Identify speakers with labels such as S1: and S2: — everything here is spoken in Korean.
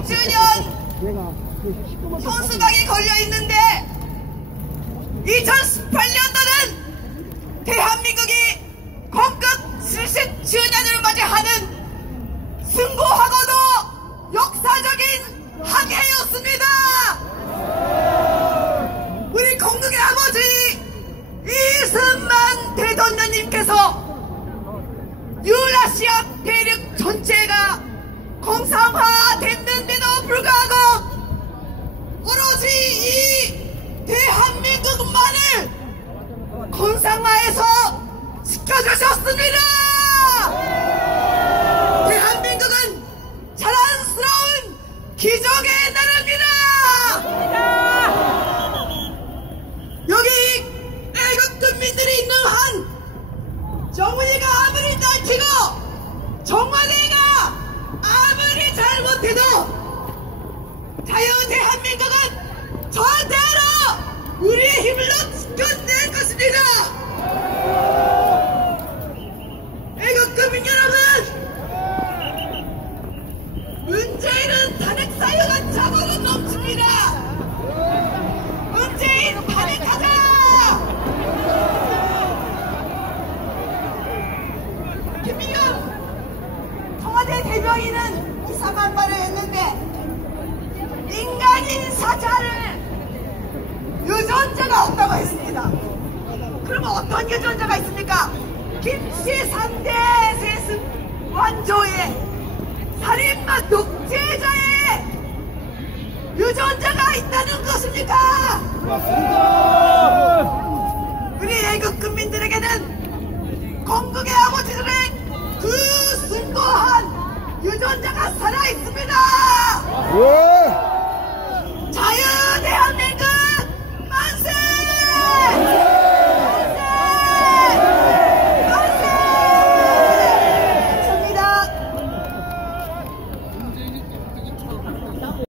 S1: 10주년 현수막이 걸려있는데 2018년도는 대한민국이 건국 70주년을 맞이하는 승부하고도 역사적인 한 해였습니다. 우리 건국의 아버지 이승만 대전녀님께서 유라시아 대륙 전체가 공상화 시켜주셨습니다. 대한민국은 자랑스러운 기적 청와대 대변인은 이상한 말을 했는데 인간인 사자를 유전자가 없다고 했습니다. 그러면 어떤 유전자가 있습니까? 김씨 산대 세습 완조의 살인마 독재자의 유전자가 있다는 것입니까? 우리 애국 국민들에게는 건국의 아버지들의 그 숭고한 유전자가 살아있습니다.
S2: 예!